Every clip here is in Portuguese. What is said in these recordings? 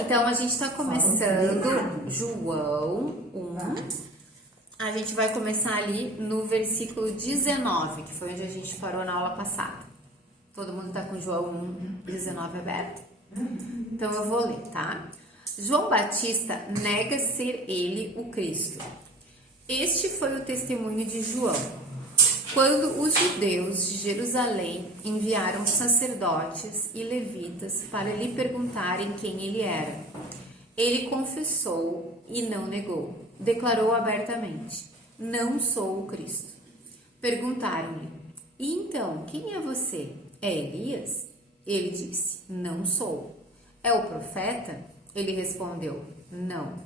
Então a gente está começando João 1. A gente vai começar ali no versículo 19, que foi onde a gente parou na aula passada. Todo mundo está com João 1, 19 aberto? Então eu vou ler, tá? João Batista nega ser ele o Cristo. Este foi o testemunho de João, quando os judeus de Jerusalém enviaram sacerdotes e levitas para lhe perguntarem quem ele era. Ele confessou e não negou. Declarou abertamente: não sou o Cristo. Perguntaram-lhe: e então, quem é você? É Elias? Ele disse: não sou. É o profeta? Ele respondeu: não.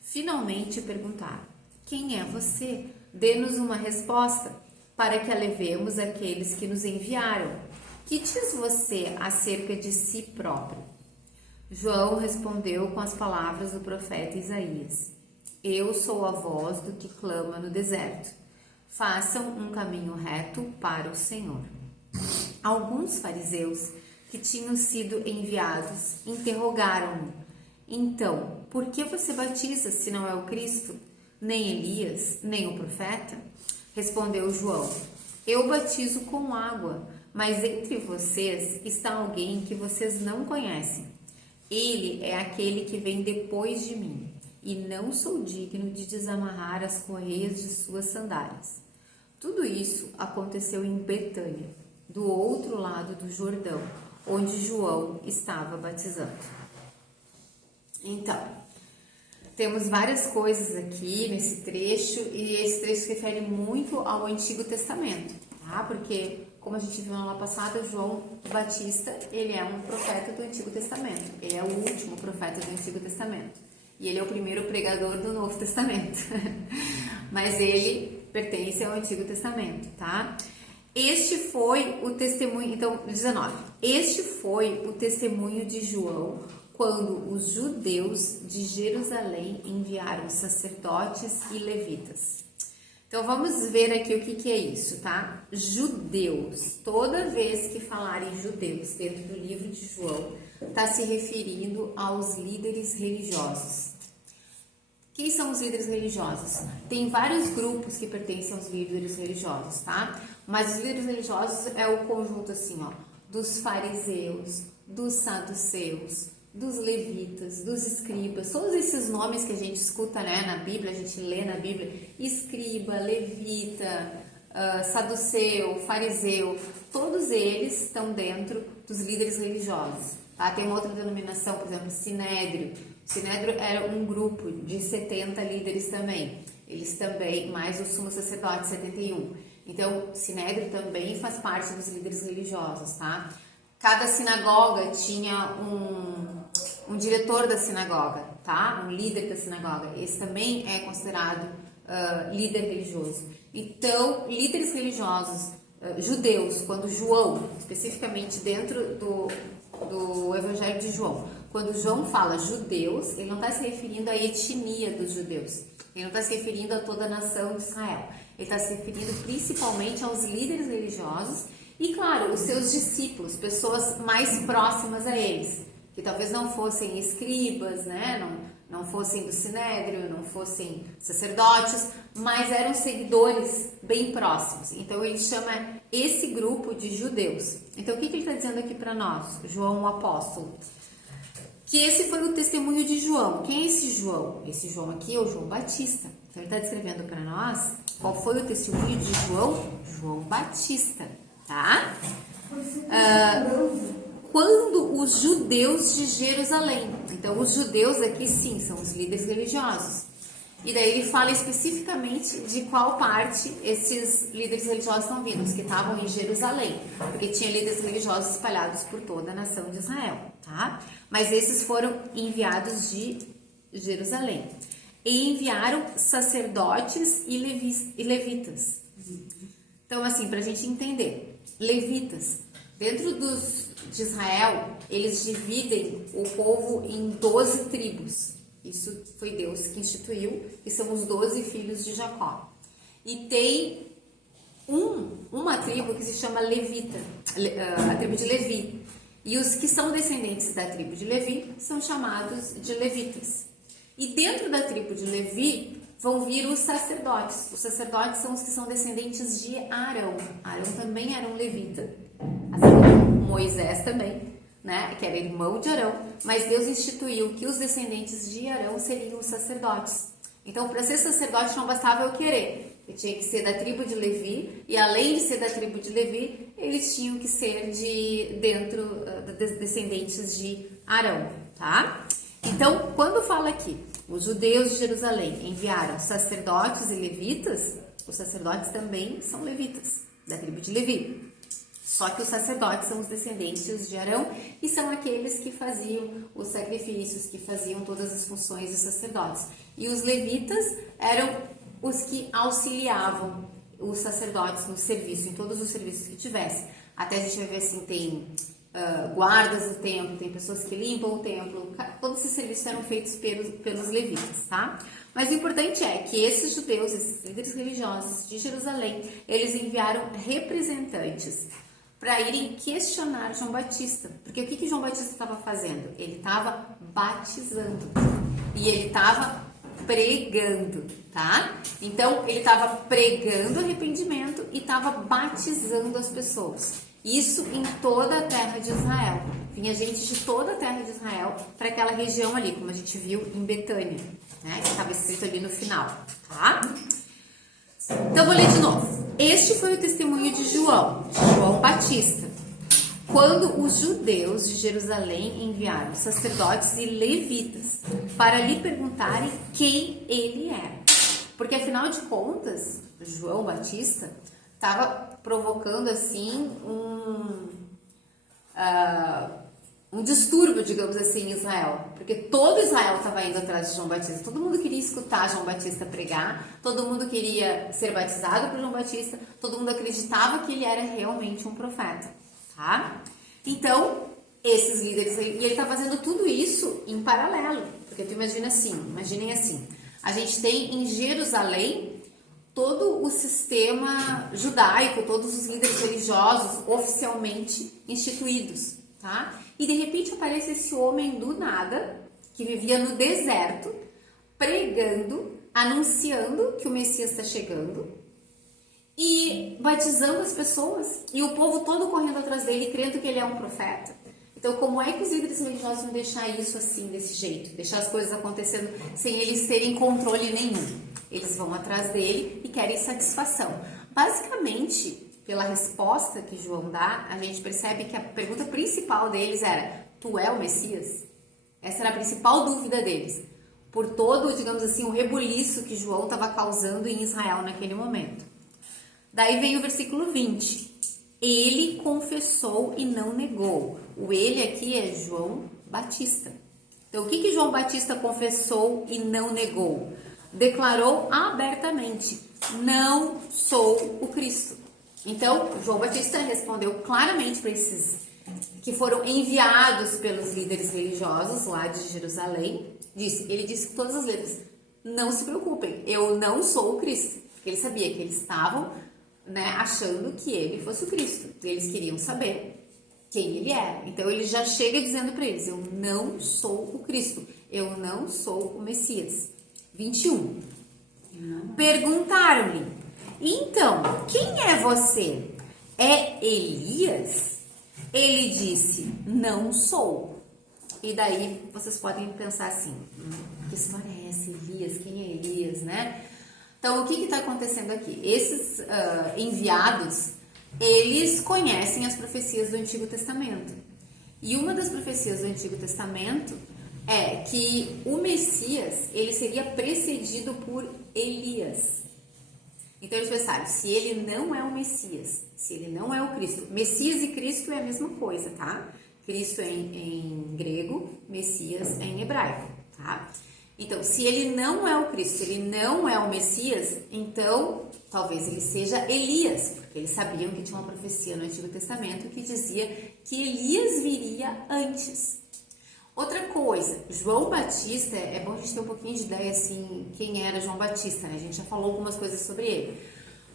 Finalmente perguntaram: quem é você? Dê-nos uma resposta, para que a levemos àqueles que nos enviaram. Que diz você acerca de si próprio? João respondeu com as palavras do profeta Isaías: eu sou a voz do que clama no deserto. Façam um caminho reto para o Senhor. Alguns fariseus que tinham sido enviados interrogaram-no: então, por que você batiza se não é o Cristo, nem Elias, nem o profeta? Respondeu João: eu batizo com água, mas entre vocês está alguém que vocês não conhecem. Ele é aquele que vem depois de mim, e não sou digno de desamarrar as correias de suas sandálias. Tudo isso aconteceu em Betânia, do outro lado do Jordão, onde João estava batizando. Então, temos várias coisas aqui nesse trecho, e esse trecho se refere muito ao Antigo Testamento, tá? Porque, como a gente viu na aula passada, João Batista, ele é um profeta do Antigo Testamento. Ele é o último profeta do Antigo Testamento. E ele é o primeiro pregador do Novo Testamento. Mas ele pertence ao Antigo Testamento, tá? Este foi o testemunho, então, 19. Este foi o testemunho de João quando os judeus de Jerusalém enviaram sacerdotes e levitas. Então, vamos ver aqui o que é isso, tá? Judeus. Toda vez que falarem judeus dentro do livro de João, está se referindo aos líderes religiosos. Quem são os líderes religiosos? Tem vários grupos que pertencem aos líderes religiosos, tá? Mas os líderes religiosos é o conjunto assim, ó, dos fariseus, dos saduceus, dos levitas, dos escribas, todos esses nomes que a gente escuta, né, na Bíblia, a gente lê na Bíblia: escriba, levita, saduceu, fariseu, todos eles estão dentro dos líderes religiosos, tá? Tem uma outra denominação, por exemplo, Sinédrio. Sinédrio era um grupo de 70 líderes também, eles também, mais o sumo sacerdote, 71. Então, Sinédrio também faz parte dos líderes religiosos, tá? Cada sinagoga tinha um diretor da sinagoga, tá? Um líder da sinagoga. Esse também é considerado líder religioso. Então, líderes religiosos, judeus, quando João, especificamente dentro do Evangelho de João, quando João fala judeus, ele não está se referindo à etnia dos judeus. Ele não está se referindo a toda a nação de Israel. Ele está se referindo principalmente aos líderes religiosos e, claro, os seus discípulos, pessoas mais próximas a eles, que talvez não fossem escribas, né? Não fossem do Sinédrio, não fossem sacerdotes, mas eram seguidores bem próximos. Então, ele chama esse grupo de judeus. Então, o que ele está dizendo aqui para nós, João o apóstolo? Que esse foi o testemunho de João. Quem é esse João? Esse João aqui é o João Batista. Então, ele está descrevendo para nós qual foi o testemunho de João? João Batista, tá? Quando os judeus de Jerusalém. Então, os judeus aqui, sim, são os líderes religiosos. E daí ele fala especificamente de qual parte esses líderes religiosos estão vindo, os que estavam em Jerusalém, porque tinha líderes religiosos espalhados por toda a nação de Israel, tá? Mas esses foram enviados de Jerusalém. E enviaram sacerdotes e levitas. Então, assim, para a gente entender, levitas, dentro de Israel, eles dividem o povo em 12 tribos. Isso foi Deus que instituiu, e são os 12 filhos de Jacó. E tem uma tribo que se chama Levita, a tribo de Levi. E os que são descendentes da tribo de Levi são chamados de levitas. E dentro da tribo de Levi vão vir os sacerdotes. Os sacerdotes são os que são descendentes de Arão. Arão também era um levita, assim como Moisés também, né, que era irmão de Arão, mas Deus instituiu que os descendentes de Arão seriam os sacerdotes. Então, para ser sacerdote não bastava eu querer, eu tinha que ser da tribo de Levi, e além de ser da tribo de Levi, eles tinham que ser descendentes de Arão, tá? Então, quando fala aqui, os judeus de Jerusalém enviaram sacerdotes e levitas, os sacerdotes também são levitas, da tribo de Levi. Só que os sacerdotes são os descendentes de Arão e são aqueles que faziam os sacrifícios, que faziam todas as funções dos sacerdotes. E os levitas eram os que auxiliavam os sacerdotes no serviço, em todos os serviços que tivesse. Até a gente vai ver assim, tem guardas do templo, tem pessoas que limpam o templo, todos esses serviços eram feitos pelos levitas, tá? Mas o importante é que esses judeus, esses líderes religiosos de Jerusalém, eles enviaram representantes para irem questionar João Batista. Porque o que João Batista estava fazendo? Ele estava batizando e ele estava pregando, tá? Então, ele estava pregando arrependimento e estava batizando as pessoas. Isso em toda a terra de Israel. Vinha gente de toda a terra de Israel para aquela região ali, como a gente viu em Betânia, né? Estava escrito ali no final, tá? Então, vou ler de novo. Este foi o testemunho de João Batista, quando os judeus de Jerusalém enviaram sacerdotes e levitas para lhe perguntarem quem ele era. Porque, afinal de contas, João Batista estava provocando, assim, um distúrbio, digamos assim, em Israel. Porque todo Israel estava indo atrás de João Batista. Todo mundo queria escutar João Batista pregar, todo mundo queria ser batizado por João Batista, todo mundo acreditava que ele era realmente um profeta, tá? Então, esses líderes, e ele está fazendo tudo isso em paralelo. Porque tu imaginem assim, a gente tem em Jerusalém todo o sistema judaico, todos os líderes religiosos oficialmente instituídos, tá? E de repente aparece esse homem do nada, que vivia no deserto, pregando, anunciando que o Messias está chegando e batizando as pessoas, e o povo todo correndo atrás dele, crendo que ele é um profeta. Então, como é que os líderes religiosos vão deixar isso assim, desse jeito? Deixar as coisas acontecendo sem eles terem controle nenhum? Eles vão atrás dele e querem satisfação. Basicamente, pela resposta que João dá, a gente percebe que a pergunta principal deles era: tu é o Messias? Essa era a principal dúvida deles, por todo, digamos assim, o rebuliço que João estava causando em Israel naquele momento. Daí vem o versículo 20. Ele confessou e não negou. O ele aqui é João Batista. Então, o que João Batista confessou e não negou? Declarou abertamente: não sou o Cristo. Então, João Batista respondeu claramente para esses que foram enviados pelos líderes religiosos lá de Jerusalém. Ele disse com todas as letras: não se preocupem, eu não sou o Cristo. Porque ele sabia que eles estavam, né, achando que ele fosse o Cristo. Eles queriam saber quem ele era. Então, ele já chega dizendo para eles: eu não sou o Cristo, eu não sou o Messias. 21. Perguntaram-lhe: então, quem é você? É Elias? Ele disse: não sou. E daí vocês podem pensar assim: que história é essa, Elias? Quem é Elias, né? Então, o que está acontecendo aqui? Esses enviados, eles conhecem as profecias do Antigo Testamento. E uma das profecias do Antigo Testamento é que o Messias, ele seria precedido por Elias. Então, eles pensaram: se ele não é o Messias, se ele não é o Cristo, Messias e Cristo é a mesma coisa, tá? Cristo é em grego, Messias é em hebraico, tá? Então, se ele não é o Cristo, se ele não é o Messias, então talvez ele seja Elias, porque eles sabiam que tinha uma profecia no Antigo Testamento que dizia que Elias viria antes. Outra coisa, João Batista, é bom a gente ter um pouquinho de ideia, assim, quem era João Batista, né? A gente já falou algumas coisas sobre ele.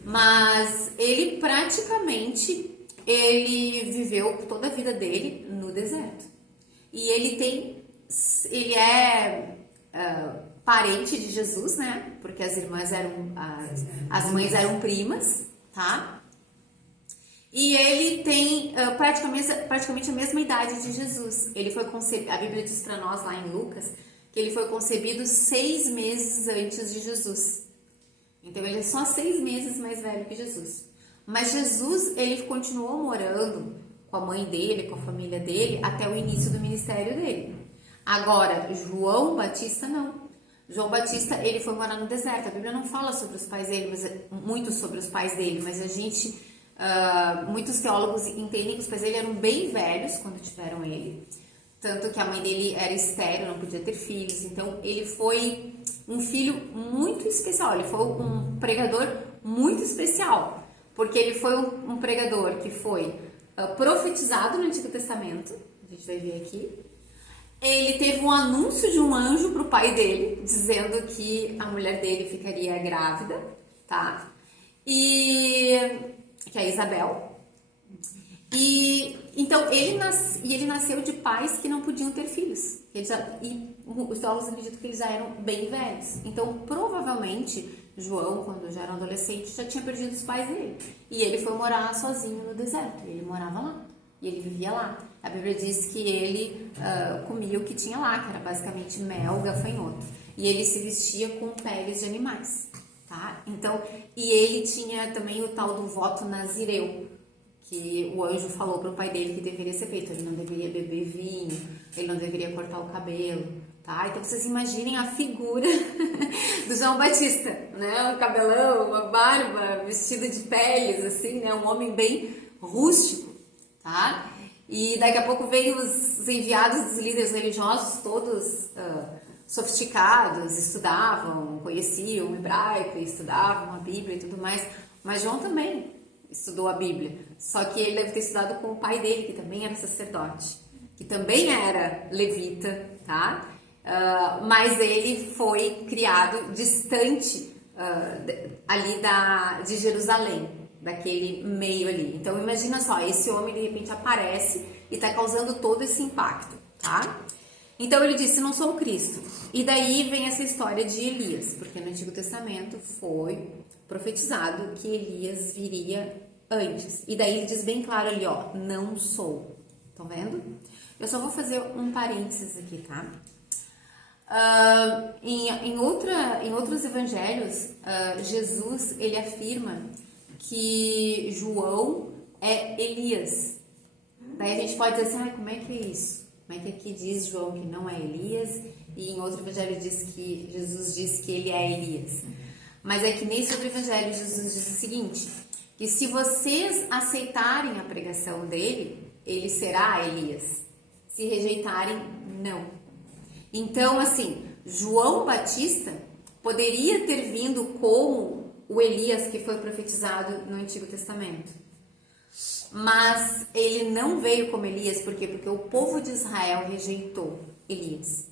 Mas ele praticamente, ele viveu toda a vida dele no no deserto. E ele é parente de Jesus, né? Porque as irmãs as mães eram primas, tá? E ele tem praticamente a mesma idade de Jesus. Ele foi concebido, a Bíblia diz para nós lá em Lucas, que ele foi concebido 6 meses antes de Jesus. Então ele é só 6 meses mais velho que Jesus. Mas Jesus, ele continuou morando com a mãe dele, com a família dele, até o início do ministério dele. Agora, João Batista não. João Batista, ele foi morar no deserto. A Bíblia não fala sobre os pais dele, muito sobre os pais dele, mas muitos teólogos entendem que os pais dele eram bem velhos quando tiveram ele. Tanto que a mãe dele era estéril, não podia ter filhos. Então, ele foi um filho muito especial. Ele foi um pregador muito especial. Porque ele foi um pregador que foi profetizado no Antigo Testamento. A gente vai ver aqui. Ele teve um anúncio de um anjo para o pai dele, dizendo que a mulher dele ficaria grávida, tá? Que é a Isabel. Então, ele nasceu de pais que não podiam ter filhos. Os teólogos acreditam que eles já eram bem velhos. Então, provavelmente, João, quando já era um adolescente, já tinha perdido os pais dele. E ele foi morar sozinho no deserto. Ele morava lá. E ele vivia lá. A Bíblia diz que ele comia o que tinha lá, que era basicamente mel, gafanhoto. E ele se vestia com peles de animais. Tá? Então, e ele tinha também o tal do voto nazireu, que o anjo falou para o pai dele que deveria ser feito. Ele não deveria beber vinho, ele não deveria cortar o cabelo, tá? Então vocês imaginem a figura do João Batista, né? Um cabelão, uma barba, vestido de peles, assim, né? Um homem bem rústico, tá? E daqui a pouco veio os enviados dos líderes religiosos, todos sofisticados, estudavam, conheciam o hebraico, estudavam a Bíblia e tudo mais. Mas João também estudou a Bíblia, só que ele deve ter estudado com o pai dele, que também era sacerdote, que também era levita, tá? Mas ele foi criado distante ali de Jerusalém, daquele meio ali. Então imagina só, esse homem de repente aparece e está causando todo esse impacto, tá? Então ele disse, não sou o Cristo. E daí vem essa história de Elias, porque no Antigo Testamento foi profetizado que Elias viria antes. E daí ele diz bem claro ali, ó, não sou. Estão vendo? Eu só vou fazer um parênteses aqui, tá? Em outros evangelhos, Jesus, ele afirma que João é Elias. Daí a gente pode dizer assim, como é que é isso? Como é que aqui diz João que não é Elias e em outro evangelho diz que Jesus diz que ele é Elias? Mas é que nesse outro evangelho Jesus diz o seguinte, que se vocês aceitarem a pregação dele, ele será Elias. Se rejeitarem, não. Então, assim, João Batista poderia ter vindo como o Elias que foi profetizado no Antigo Testamento. Mas ele não veio como Elias, por quê? Porque o povo de Israel rejeitou Elias.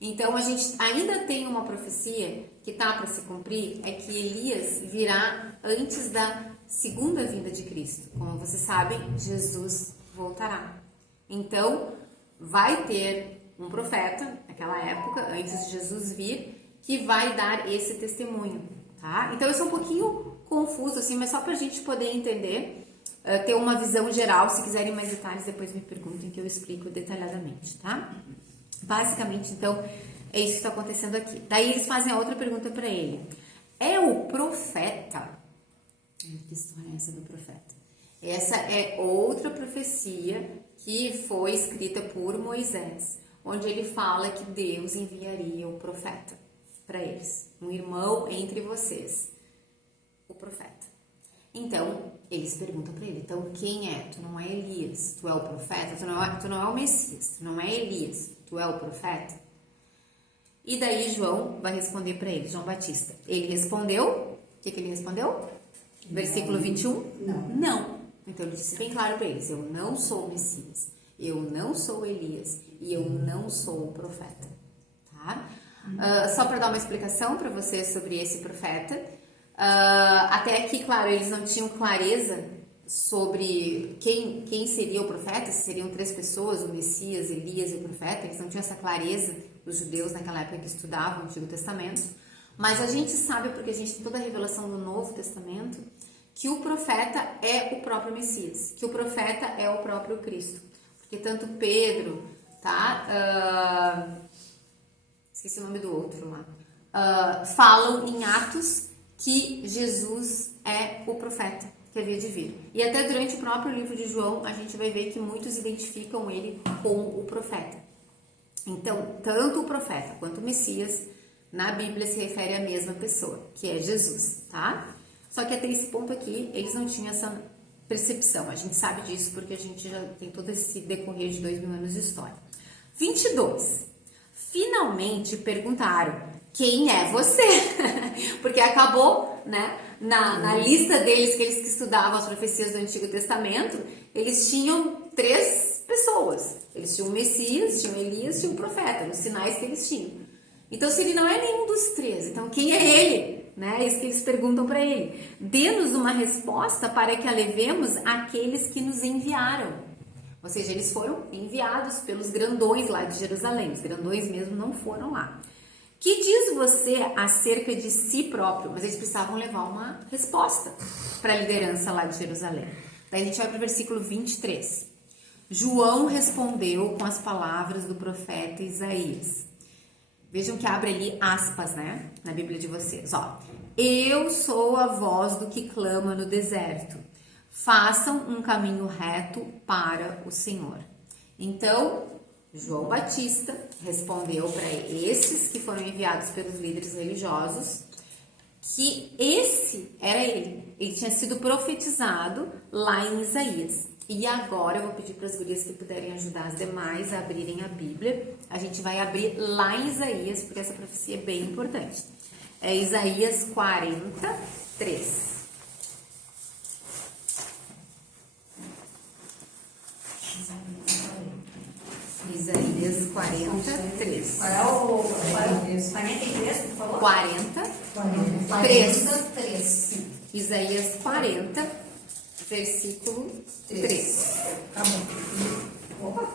Então, a gente ainda tem uma profecia que está para se cumprir, é que Elias virá antes da segunda vinda de Cristo. Como vocês sabem, Jesus voltará. Então, vai ter um profeta, naquela época, antes de Jesus vir, que vai dar esse testemunho, tá? Então, eu sou um pouquinho confuso, assim, mas só para a gente poder entender, ter uma visão geral. Se quiserem mais detalhes, depois me perguntem que eu explico detalhadamente, tá? Basicamente, então, é isso que está acontecendo aqui. Daí eles fazem a outra pergunta para ele. É o profeta? Que história é essa do profeta? Essa é outra profecia que foi escrita por Moisés, onde ele fala que Deus enviaria o profeta para eles. Um irmão entre vocês, o profeta. Então, eles perguntam para ele, então quem é? Tu não é Elias, tu é o profeta? Tu não é o Messias, tu não é Elias, tu é o profeta? E daí João vai responder para ele, João Batista. Ele respondeu, o que ele respondeu? Versículo 21? Não. Então ele disse bem claro para eles, eu não sou o Messias, eu não sou Elias e eu não sou o profeta. Tá? Só para dar uma explicação para vocês sobre esse profeta, até aqui, claro, eles não tinham clareza sobre quem seria o profeta, se seriam 3 pessoas, o Messias, Elias e o profeta. Eles não tinham essa clareza, os judeus naquela época que estudavam o Antigo Testamento. Mas a gente sabe, porque a gente tem toda a revelação do Novo Testamento, que o profeta é o próprio Messias, que o profeta é o próprio Cristo. Porque tanto Pedro, tá? Esqueci o nome do outro lá. Falam em Atos que Jesus é o profeta que havia de vir. E até durante o próprio livro de João, a gente vai ver que muitos identificam ele com o profeta. Então, tanto o profeta quanto o Messias, na Bíblia se refere à mesma pessoa, que é Jesus, tá? Só que até esse ponto aqui, eles não tinham essa percepção. A gente sabe disso porque a gente já tem todo esse decorrer de 2000 anos de história. 22. Finalmente perguntaram: quem é você? Porque acabou, né? Na lista deles, que eles estudavam as profecias do Antigo Testamento, eles tinham 3 pessoas. Eles tinham o Messias, tinham Elias, tinham o profeta, nos sinais que eles tinham. Então, se ele não é nenhum dos 3, então quem é ele? Né? É isso que eles perguntam para ele. Dê-nos uma resposta para que a levemos àqueles que nos enviaram. Ou seja, eles foram enviados pelos grandões lá de Jerusalém. Os grandões mesmo não foram lá. Que diz você acerca de si próprio? Mas eles precisavam levar uma resposta para a liderança lá de Jerusalém. Daí a gente vai para o versículo 23. João respondeu com as palavras do profeta Isaías. Vejam que abre ali aspas, né? Na Bíblia de vocês. Ó, eu sou a voz do que clama no deserto. Façam um caminho reto para o Senhor. Então, João Batista respondeu para esses que foram enviados pelos líderes religiosos que esse era ele. Ele tinha sido profetizado lá em Isaías. E agora eu vou pedir para as gurias que puderem ajudar as demais a abrirem a Bíblia. A gente vai abrir lá em Isaías, porque essa profecia é bem importante. É Isaías 43. Isaías 43. Qual é o 43, por favor? 43. Isaías 40, versículo 3. Tá bom. Opa.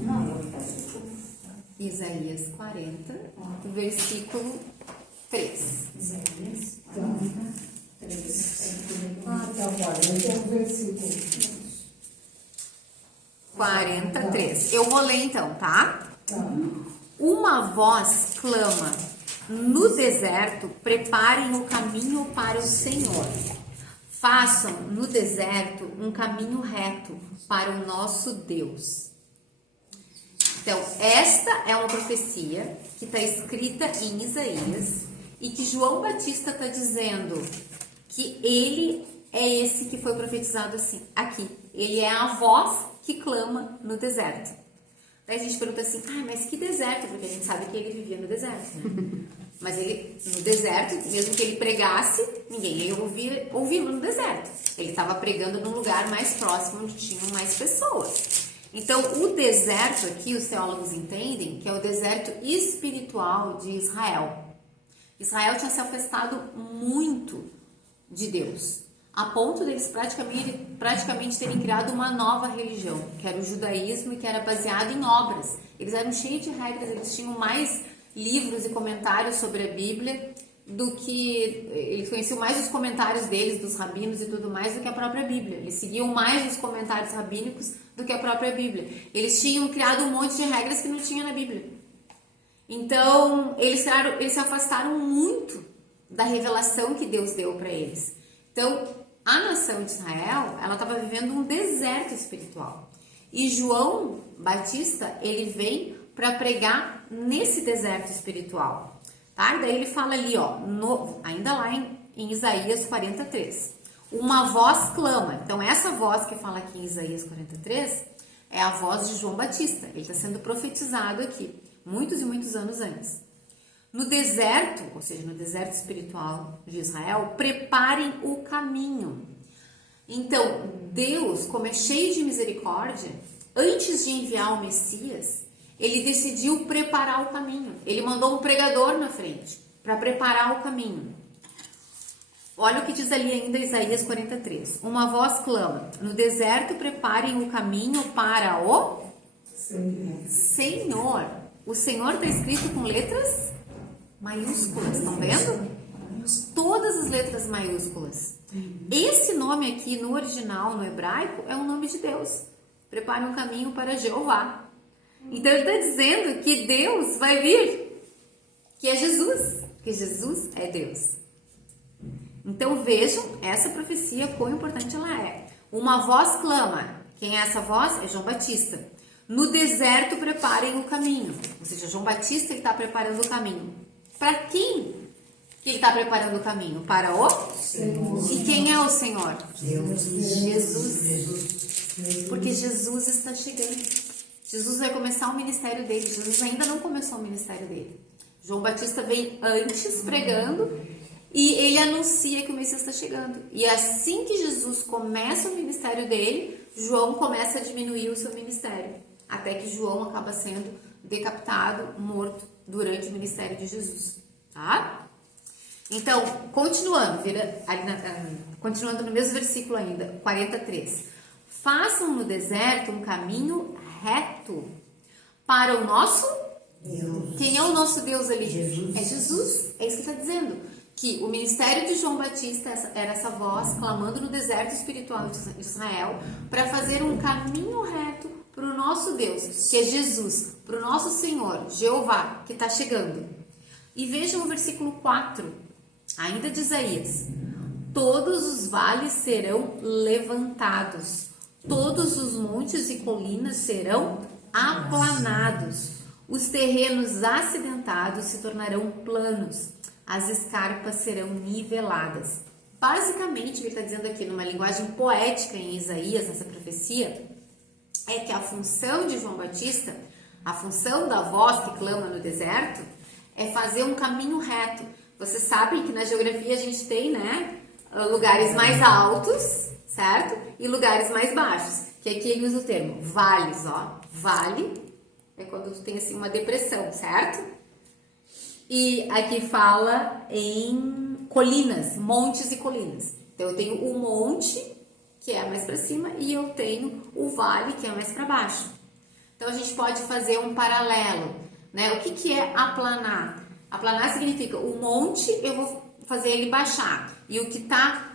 Não, Isaías 40, versículo 3. Isaías 43. Ah, tá bom. Eu tenho um versículo. 43. Eu vou ler então, tá? Uma voz clama: no deserto, preparem o caminho para o Senhor. Façam no deserto um caminho reto para o nosso Deus. Então, esta é uma profecia que está escrita em Isaías e que João Batista está dizendo que ele é esse que foi profetizado assim, aqui. Ele é a voz que clama no deserto. Daí a gente pergunta assim, mas que deserto? Porque a gente sabe que ele vivia no deserto, né? Mas ele, no deserto, mesmo que ele pregasse, ninguém ia ouvi-lo no deserto. Ele estava pregando num lugar mais próximo, onde tinham mais pessoas. Então, o deserto aqui, os teólogos entendem que é o deserto espiritual de Israel. Israel tinha se afastado muito de Deus, a ponto deles praticamente terem criado uma nova religião, que era o judaísmo e que era baseado em obras. Eles eram cheios de regras, eles tinham mais livros e comentários sobre a Bíblia do que... Eles conheciam mais os comentários deles, dos rabinos e tudo mais, do que a própria Bíblia. Eles seguiam mais os comentários rabínicos do que a própria Bíblia. Eles tinham criado um monte de regras que não tinha na Bíblia. Então, eles se afastaram muito da revelação que Deus deu para eles. Então, a nação de Israel, ela estava vivendo um deserto espiritual. E João Batista, ele vem para pregar nesse deserto espiritual. Tá? E daí ele fala ali, ó, ainda lá em Isaías 43. Uma voz clama. Então, essa voz que fala aqui em Isaías 43 é a voz de João Batista. Ele está sendo profetizado aqui, muitos e muitos anos antes. No deserto, ou seja, no deserto espiritual de Israel, preparem o caminho. Então, Deus, como é cheio de misericórdia, antes de enviar o Messias, ele decidiu preparar o caminho. Ele mandou um pregador na frente para preparar o caminho. Olha o que diz ali ainda Isaías 43. Uma voz clama: no deserto preparem o caminho para o Senhor. O Senhor está escrito com letras maiúsculas, estão vendo? Todas as letras maiúsculas. Esse nome aqui no original, no hebraico, é o nome de Deus. Prepare um caminho para Jeová. Então ele está dizendo que Deus vai vir, que é Jesus, que Jesus é Deus. Então vejam essa profecia, quão importante ela é. Uma voz clama. Quem é essa voz? É João Batista. No deserto preparem o caminho. Ou seja, João Batista está preparando o caminho. Para quem que ele está preparando o caminho? Para o Senhor. E quem é o Senhor? Deus. Jesus. Porque Jesus está chegando. Jesus vai começar o ministério dele. Jesus ainda não começou o ministério dele. João Batista vem antes pregando e ele anuncia que o Messias está chegando. E assim que Jesus começa o ministério dele, João começa a diminuir o seu ministério. Até que João acaba sendo decapitado, morto durante o ministério de Jesus. Tá? Então, continuando no mesmo versículo ainda, 43. Façam no deserto um caminho reto para o nosso Deus. Quem é o nosso Deus ali? Jesus. É Jesus. É isso que está dizendo. Que o ministério de João Batista era essa voz clamando no deserto espiritual de Israel para fazer um caminho reto para o nosso Deus, que é Jesus, para o nosso Senhor, Jeová, que está chegando. E vejam o versículo 4, ainda de Isaías. Todos os vales serão levantados, todos os montes e colinas serão aplanados, os terrenos acidentados se tornarão planos, as escarpas serão niveladas. Basicamente, o que ele está dizendo aqui numa linguagem poética em Isaías, nessa profecia, é que a função de João Batista, a função da voz que clama no deserto, é fazer um caminho reto. Vocês sabem que na geografia a gente tem, né, lugares mais altos, certo? E lugares mais baixos. Que aqui ele usa o termo vales, ó. Vale é quando tu tem assim uma depressão, certo? E aqui fala em colinas, montes e colinas. Então eu tenho o monte, que é mais para cima, e eu tenho o vale, que é mais para baixo. Então a gente pode fazer um paralelo, né? O que é aplanar? Aplanar significa o monte eu vou fazer ele baixar e o que tá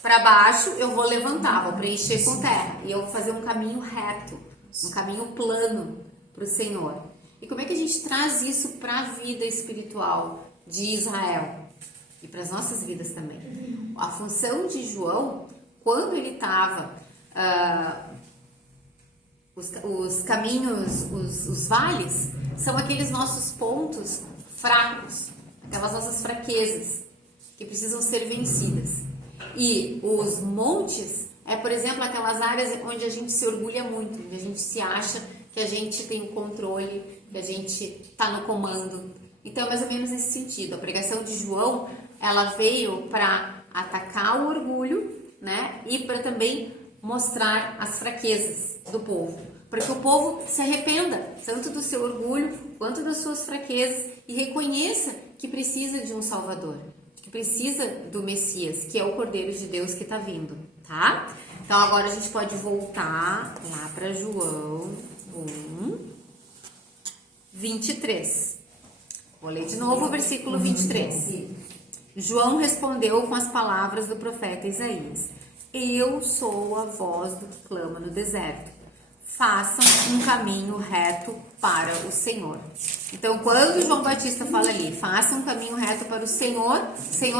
para baixo eu vou levantar, vou preencher com terra e eu vou fazer um caminho reto, um caminho plano para o Senhor. E como é que a gente traz isso para a vida espiritual de Israel e para as nossas vidas também? A função de João, quando ele estava os caminhos, os vales, são aqueles nossos pontos fracos, aquelas nossas fraquezas que precisam ser vencidas. E os montes é, por exemplo, aquelas áreas onde a gente se orgulha muito, onde a gente se acha que a gente tem o controle, que a gente está no comando. Então, é mais ou menos nesse sentido. A pregação de João, ela veio para atacar o orgulho, né? E para também mostrar as fraquezas do povo. Para que o povo se arrependa, tanto do seu orgulho, quanto das suas fraquezas, e reconheça que precisa de um Salvador, que precisa do Messias, que é o Cordeiro de Deus que está vindo, tá? Então, agora a gente pode voltar lá para João 1:23. Vou ler de novo o versículo 23. João respondeu com as palavras do profeta Isaías: Eu sou a voz do que clama no deserto. Façam um caminho reto para o Senhor. Então, quando João Batista fala ali, façam um caminho reto para o Senhor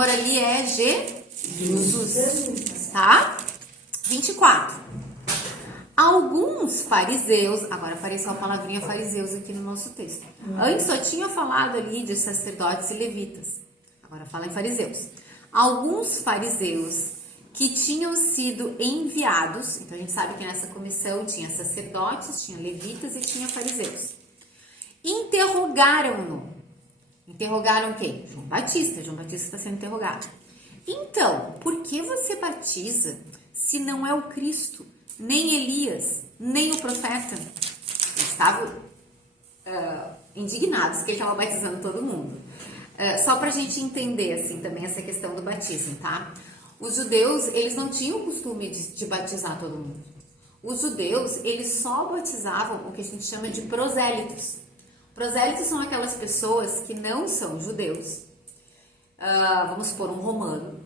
ali é Jesus, tá? 24. Alguns fariseus, agora apareceu a palavrinha fariseus aqui no nosso texto. Antes só tinha falado ali de sacerdotes e levitas. Agora fala em fariseus. Alguns fariseus que tinham sido enviados, então a gente sabe que nessa comissão tinha sacerdotes, tinha levitas e tinha fariseus. Interrogaram-no. Interrogaram quem? João Batista. João Batista está sendo interrogado. Então, por que você batiza se não é o Cristo, nem Elias, nem o profeta? Eles estavam indignados que ele estava batizando todo mundo. Só pra gente entender, assim, também essa questão do batismo, tá? Os judeus, eles não tinham o costume de batizar todo mundo. Os judeus, eles só batizavam o que a gente chama de prosélitos. Prosélitos são aquelas pessoas que não são judeus. Vamos supor, um romano.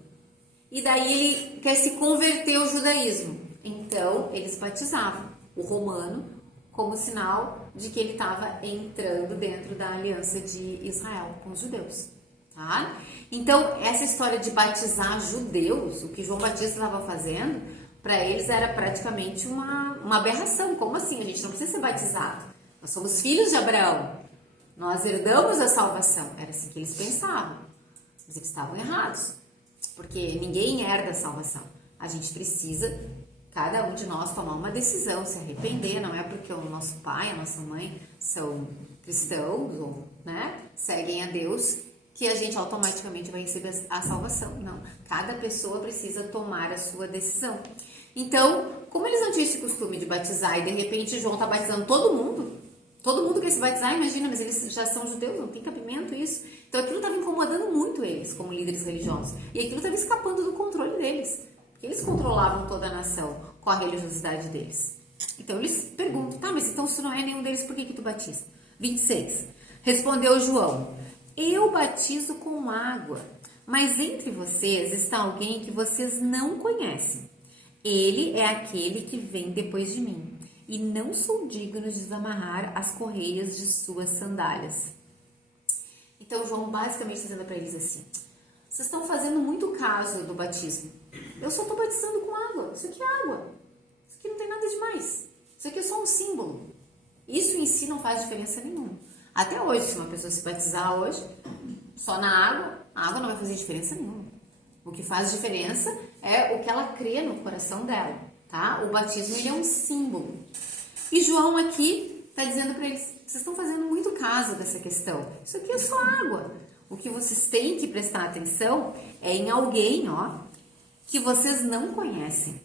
E daí ele quer se converter ao judaísmo. Então, eles batizavam o romano como sinal de que ele estava entrando dentro da aliança de Israel com os judeus. Tá? Então, essa história de batizar judeus, o que João Batista estava fazendo, para eles era praticamente uma aberração. Como assim? A gente não precisa ser batizado. Nós somos filhos de Abraão. Nós herdamos a salvação. Era assim que eles pensavam. Mas eles estavam errados. Porque ninguém herda a salvação. A gente precisa, cada um de nós, tomar uma decisão, se arrepender. Não é porque o nosso pai, a nossa mãe são cristãos ou, né, seguem a Deus, que a gente automaticamente vai receber a salvação. Não. Cada pessoa precisa tomar a sua decisão. Então, como eles não tinham esse costume de batizar e de repente João está batizando todo mundo quer se batizar, imagina, mas eles já são judeus, não tem cabimento isso. Então aquilo estava incomodando muito eles como líderes religiosos. E aquilo estava escapando do controle deles. Porque eles controlavam toda a nação com a religiosidade deles. Então eles perguntam, tá, mas então se não é nenhum deles, por que tu batiza? 26. Respondeu João: eu batizo com água, mas entre vocês está alguém que vocês não conhecem. Ele é aquele que vem depois de mim, e não sou digno de desamarrar as correias de suas sandálias. Então João basicamente está dizendo para eles assim: vocês estão fazendo muito caso do batismo. Eu só estou batizando com água. Isso aqui é água. Isso aqui não tem nada demais. Isso aqui é só um símbolo. Isso em si não faz diferença nenhuma. Até hoje, se uma pessoa se batizar hoje, só na água, a água não vai fazer diferença nenhuma. O que faz diferença é o que ela crê no coração dela, tá? O batismo, ele é um símbolo. E João aqui está dizendo para eles: vocês estão fazendo muito caso dessa questão. Isso aqui é só água. O que vocês têm que prestar atenção é em alguém, ó, que vocês não conhecem.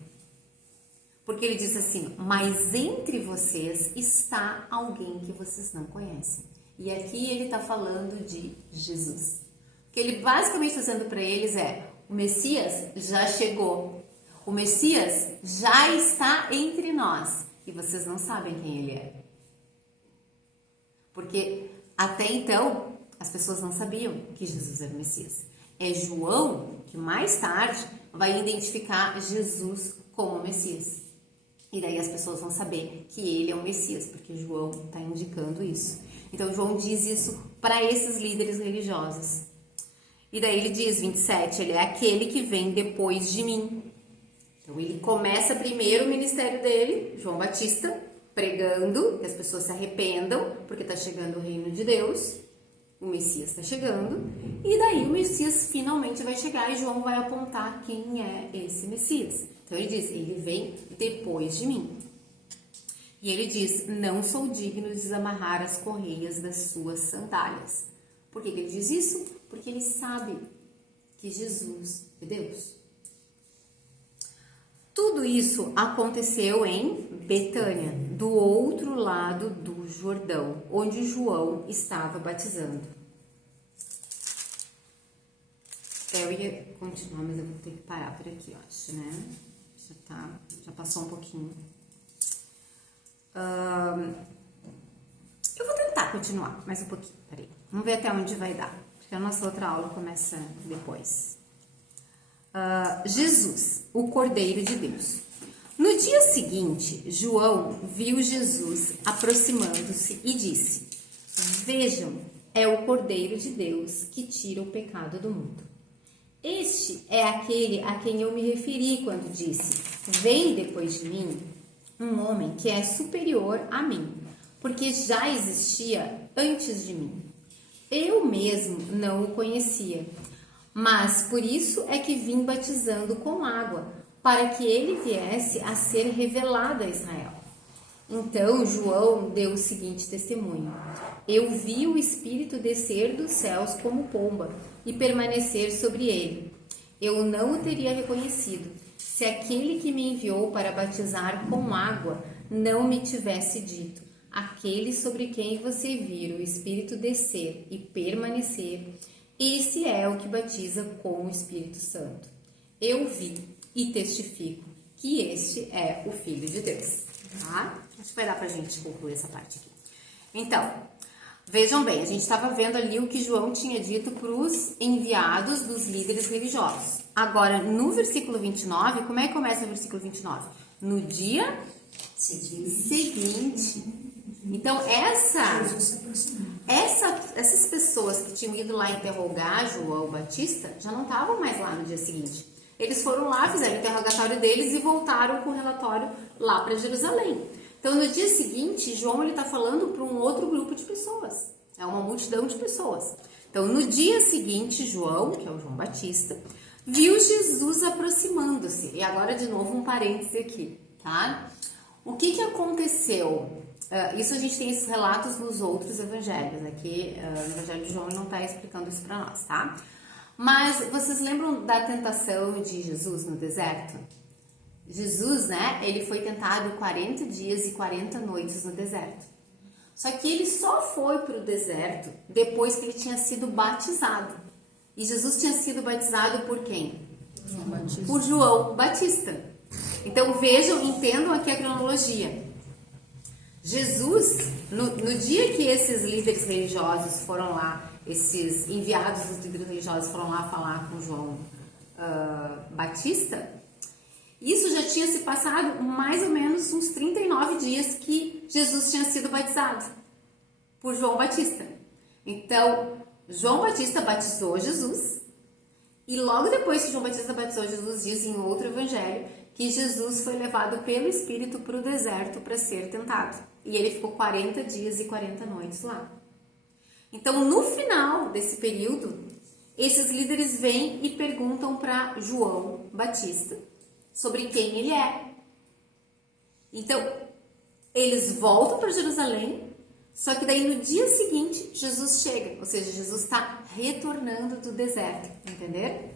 Porque ele diz assim: mas entre vocês está alguém que vocês não conhecem. E aqui ele está falando de Jesus. O que ele basicamente está dizendo para eles é: o Messias já chegou. O Messias já está entre nós. E vocês não sabem quem ele é. Porque até então as pessoas não sabiam que Jesus era o Messias. É João que mais tarde vai identificar Jesus como o Messias. E daí as pessoas vão saber que ele é o Messias, porque João está indicando isso. Então João diz isso para esses líderes religiosos. E daí ele diz, 27, ele é aquele que vem depois de mim. Então ele começa primeiro o ministério dele, João Batista, pregando que as pessoas se arrependam, porque está chegando o reino de Deus. O Messias está chegando. E daí o Messias finalmente vai chegar e João vai apontar quem é esse Messias. Então ele diz, ele vem depois de mim. E ele diz, não sou digno de desamarrar as correias das suas sandálias. Por que ele diz isso? Porque ele sabe que Jesus é Deus. Tudo isso aconteceu em Betânia, do outro lado do Jordão, onde João estava batizando. Eu ia continuar, mas eu vou ter que parar por aqui, eu acho, né? Já passou um pouquinho. Eu vou tentar continuar mais um pouquinho, peraí. Vamos ver até onde vai dar, porque a nossa outra aula começa depois. Jesus, o Cordeiro de Deus. No dia seguinte, João viu Jesus aproximando-se e disse: vejam, é o Cordeiro de Deus que tira o pecado do mundo. Este é aquele a quem eu me referi quando disse: vem depois de mim um homem que é superior a mim, porque já existia antes de mim. Eu mesmo não o conhecia, mas por isso é que vim batizando com água, para que ele viesse a ser revelado a Israel. Então João deu o seguinte testemunho: eu vi o Espírito descer dos céus como pomba e permanecer sobre ele. Eu não o teria reconhecido, se aquele que me enviou para batizar com água não me tivesse dito: aquele sobre quem você vir o Espírito descer e permanecer, Esse é o que batiza com o Espírito Santo. Eu vi e testifico que este é o Filho de Deus. Tá? Acho que vai dar pra gente concluir essa parte aqui. Então, vejam bem, a gente estava vendo ali o que João tinha dito para os enviados dos líderes religiosos. Agora, no versículo 29, como é que começa o versículo 29? No dia seguinte. Então, essas pessoas que tinham ido lá interrogar João Batista já não estavam mais lá no dia seguinte. Eles foram lá, fizeram o interrogatório deles e voltaram com o relatório lá para Jerusalém. Então, no dia seguinte, João está falando para um outro grupo de pessoas. É uma multidão de pessoas. Então, no dia seguinte, João, que é o João Batista, viu Jesus aproximando-se. E agora, de novo, um parêntese aqui, tá? O que aconteceu? Isso a gente tem esses relatos nos outros evangelhos. Aqui, no Evangelho de João, ele não está explicando isso para nós, tá? Mas vocês lembram da tentação de Jesus no deserto? Jesus, né, ele foi tentado 40 dias e 40 noites no deserto. Só que ele só foi para o deserto depois que ele tinha sido batizado. E Jesus tinha sido batizado por quem? Por João Batista. Então vejam, entendam aqui a cronologia. Jesus, no dia que esses líderes religiosos foram lá, esses enviados dos líderes religiosos foram lá falar com João Batista, isso já tinha se passado mais ou menos uns 39 dias que Jesus tinha sido batizado por João Batista. Então, João Batista batizou Jesus e logo depois que João Batista batizou Jesus, diz em outro evangelho que Jesus foi levado pelo Espírito para o deserto para ser tentado. E ele ficou 40 dias e 40 noites lá. Então, no final desse período, esses líderes vêm e perguntam para João Batista sobre quem ele é. Então, eles voltam para Jerusalém, só que daí no dia seguinte, Jesus chega. Ou seja, Jesus está retornando do deserto, entenderam?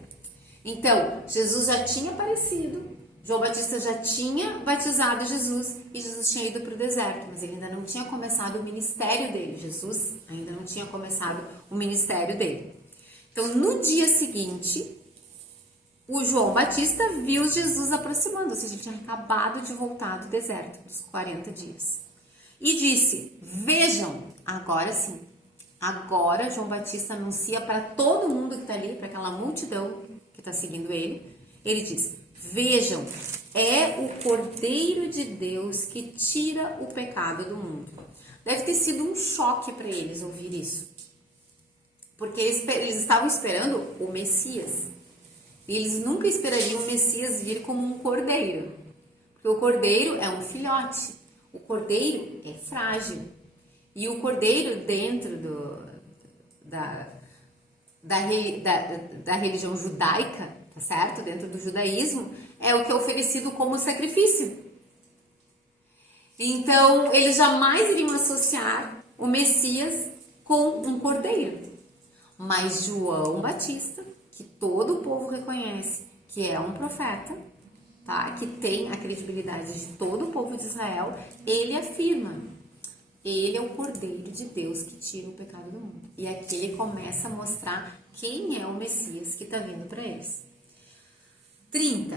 Então, Jesus já tinha aparecido, João Batista já tinha batizado Jesus e Jesus tinha ido para o deserto, mas ele ainda não tinha começado o ministério dele. Jesus ainda não tinha começado o ministério dele. Então, no dia seguinte, o João Batista viu Jesus aproximando, ou seja, ele tinha acabado de voltar do deserto, dos 40 dias. E disse, vejam, agora sim, agora João Batista anuncia para todo mundo que está ali, para aquela multidão que está seguindo ele, ele diz, vejam, é o Cordeiro de Deus que tira o pecado do mundo. Deve ter sido um choque para eles ouvir isso. Porque eles estavam esperando o Messias. E eles nunca esperariam o Messias vir como um cordeiro. Porque o cordeiro é um filhote. O cordeiro é frágil. E o cordeiro dentro da religião judaica, tá certo? Dentro do judaísmo, é o que é oferecido como sacrifício. Então, eles jamais iriam associar o Messias com um cordeiro. Mas João Batista, que todo o povo reconhece que é um profeta, tá? Que tem a credibilidade de todo o povo de Israel, ele afirma, ele é o Cordeiro de Deus que tira o pecado do mundo. E aqui ele começa a mostrar quem é o Messias que está vindo para eles. 30.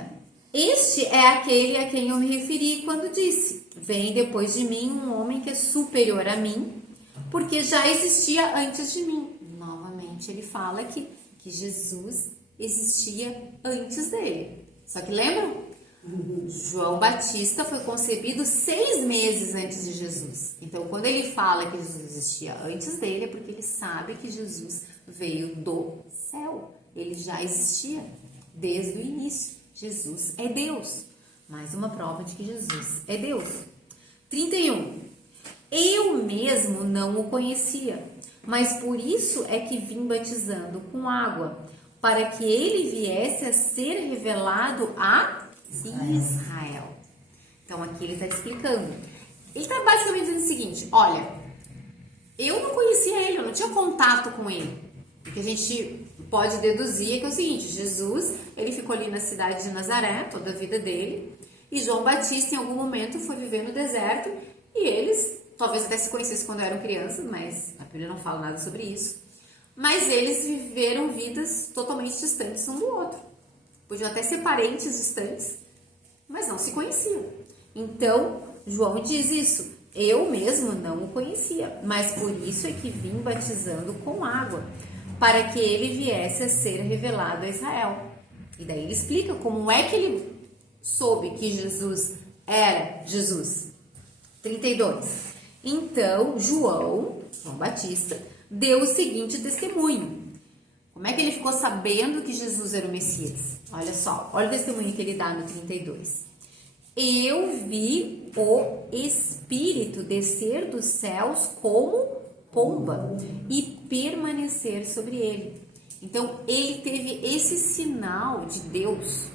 Este é aquele a quem eu me referi quando disse, vem depois de mim um homem que é superior a mim, porque já existia antes de mim. Novamente ele fala que Jesus existia antes dele. Só que lembram? João Batista foi concebido 6 meses antes de Jesus. Então, quando ele fala que Jesus existia antes dele, é porque ele sabe que Jesus veio do céu. Ele já existia desde o início. Jesus é Deus. Mais uma prova de que Jesus é Deus. 31. Eu mesmo não o conhecia, mas por isso é que vim batizando com água, para que ele viesse a ser revelado a Israel. Então aqui ele está explicando. Ele está basicamente dizendo o seguinte, olha, eu não conhecia ele, eu não tinha contato com ele. O que a gente pode deduzir é que é o seguinte, Jesus, ele ficou ali na cidade de Nazaré, toda a vida dele, e João Batista em algum momento foi viver no deserto, e eles talvez até se conhecessem quando eram crianças, mas a Bíblia não fala nada sobre isso. mas eles viveram vidas totalmente distantes um do outro. Podiam até ser parentes distantes, mas não se conheciam. Então, João diz isso: eu mesmo não o conhecia, mas por isso é que vim batizando com água, para que ele viesse a ser revelado a Israel. E daí ele explica como é que ele soube que Jesus era Jesus. 32. Então, João Batista, deu o seguinte testemunho. Como é que ele ficou sabendo que Jesus era o Messias? Olha só, olha o testemunho que ele dá no 32. Eu vi o Espírito descer dos céus como pomba e permanecer sobre ele. Então, ele teve esse sinal de Deus.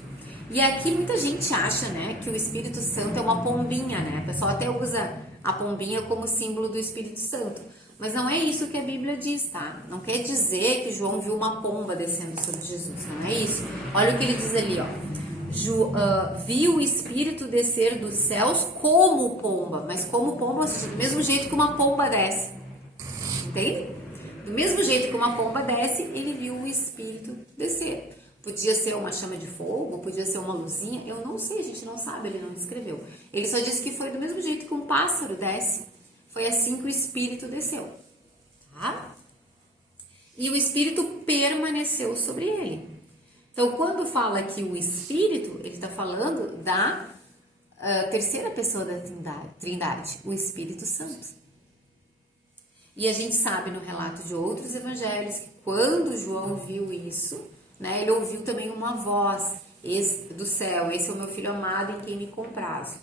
E aqui muita gente acha, né, que o Espírito Santo é uma pombinha, né? O pessoal até usa a pombinha como símbolo do Espírito Santo. Mas não é isso que a Bíblia diz, tá? Não quer dizer que João viu uma pomba descendo sobre Jesus, não é isso. Olha o que ele diz ali, ó. Viu o Espírito descer dos céus como pomba, mas como pomba, do mesmo jeito que uma pomba desce. Entende? Do mesmo jeito que uma pomba desce, ele viu o Espírito descer. Podia ser uma chama de fogo, podia ser uma luzinha, eu não sei, a gente não sabe, ele não descreveu. Ele só disse que foi do mesmo jeito que um pássaro desce. Foi assim que o Espírito desceu, tá? E o Espírito permaneceu sobre ele. Então, quando fala que o Espírito, ele está falando da terceira pessoa da Trindade, o Espírito Santo. E a gente sabe no relato de outros evangelhos que quando João viu isso, né, ele ouviu também uma voz do céu: esse é o meu filho amado em quem me comprazo,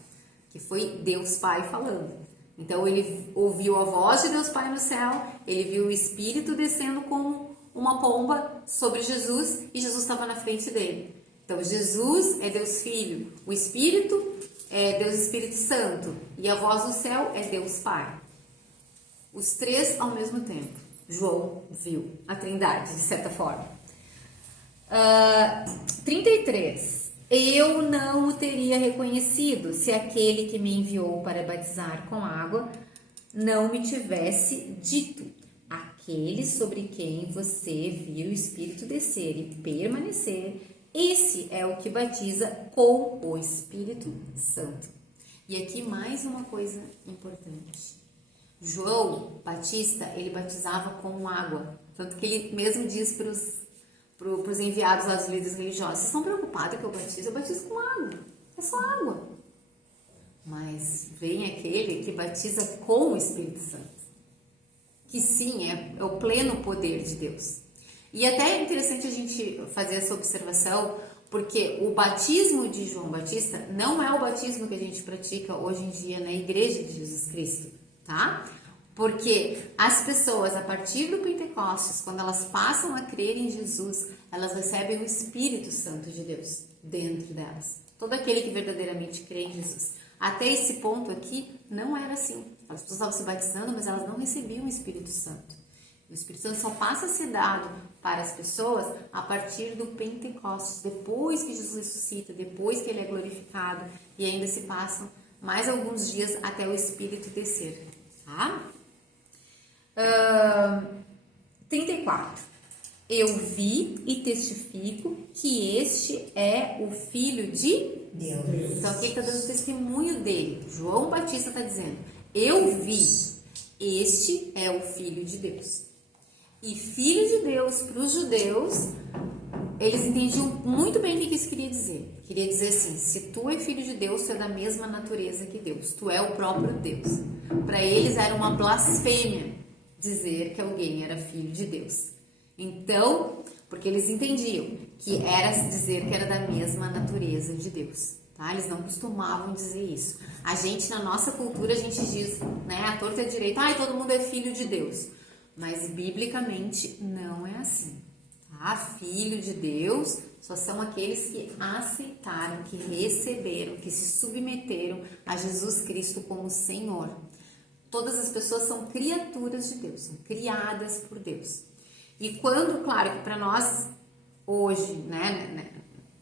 que foi Deus Pai falando. Então, ele ouviu a voz de Deus Pai no céu, ele viu o Espírito descendo como uma pomba sobre Jesus e Jesus estava na frente dele. Então, Jesus é Deus Filho, o Espírito é Deus Espírito Santo e a voz do céu é Deus Pai. Os três ao mesmo tempo. João viu a Trindade, de certa forma. 33. Eu não o teria reconhecido se aquele que me enviou para batizar com água não me tivesse dito: aquele sobre quem você viu o Espírito descer e permanecer, esse é o que batiza com o Espírito Santo. E aqui mais uma coisa importante. João Batista, ele batizava com água, tanto que ele mesmo diz para os enviados aos líderes religiosos: vocês estão preocupados que eu batizo com água, é só água. Mas vem aquele que batiza com o Espírito Santo, que sim, é o pleno poder de Deus. E até é interessante a gente fazer essa observação, porque o batismo de João Batista não é o batismo que a gente pratica hoje em dia na Igreja de Jesus Cristo, tá? Porque as pessoas, a partir do Pentecostes, quando elas passam a crer em Jesus, elas recebem o Espírito Santo de Deus dentro delas. Todo aquele que verdadeiramente crê em Jesus. Até esse ponto aqui, não era assim. As pessoas estavam se batizando, mas elas não recebiam o Espírito Santo. O Espírito Santo só passa a ser dado para as pessoas a partir do Pentecostes, depois que Jesus ressuscita, depois que ele é glorificado, e ainda se passam mais alguns dias até o Espírito descer, tá? 34. Eu vi e testifico que este é o Filho de Deus. Então aqui está dando testemunho dele. João Batista está dizendo: eu vi, este é o Filho de Deus. E Filho de Deus, para os judeus, eles entendiam muito bem o que isso queria dizer. Queria dizer assim: se tu é filho de Deus, tu é da mesma natureza que Deus. Tu é o próprio Deus. Para eles era uma blasfêmia dizer que alguém era filho de Deus. Então, porque eles entendiam que era dizer que era da mesma natureza de Deus, tá? Eles não costumavam dizer isso. A gente, na nossa cultura, a gente diz, né, a torta é direita: ai, todo mundo é filho de Deus. Mas, biblicamente, não é assim, tá? Filho de Deus só são aqueles que aceitaram, que receberam, que se submeteram a Jesus Cristo como Senhor. Todas as pessoas são criaturas de Deus, são criadas por Deus. E quando, claro, que para nós hoje, né,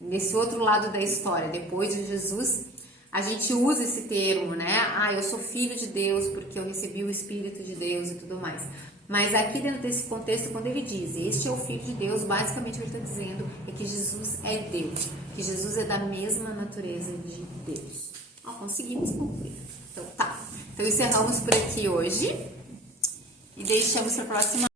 nesse outro lado da história, depois de Jesus, a gente usa esse termo, né? Ah, eu sou filho de Deus porque eu recebi o Espírito de Deus e tudo mais. Mas aqui dentro desse contexto, quando ele diz, este é o Filho de Deus, basicamente o que ele está dizendo é que Jesus é Deus, que Jesus é da mesma natureza de Deus. Ó, conseguimos concluir. Então, tá. Então, encerramos por aqui hoje e deixamos para a próxima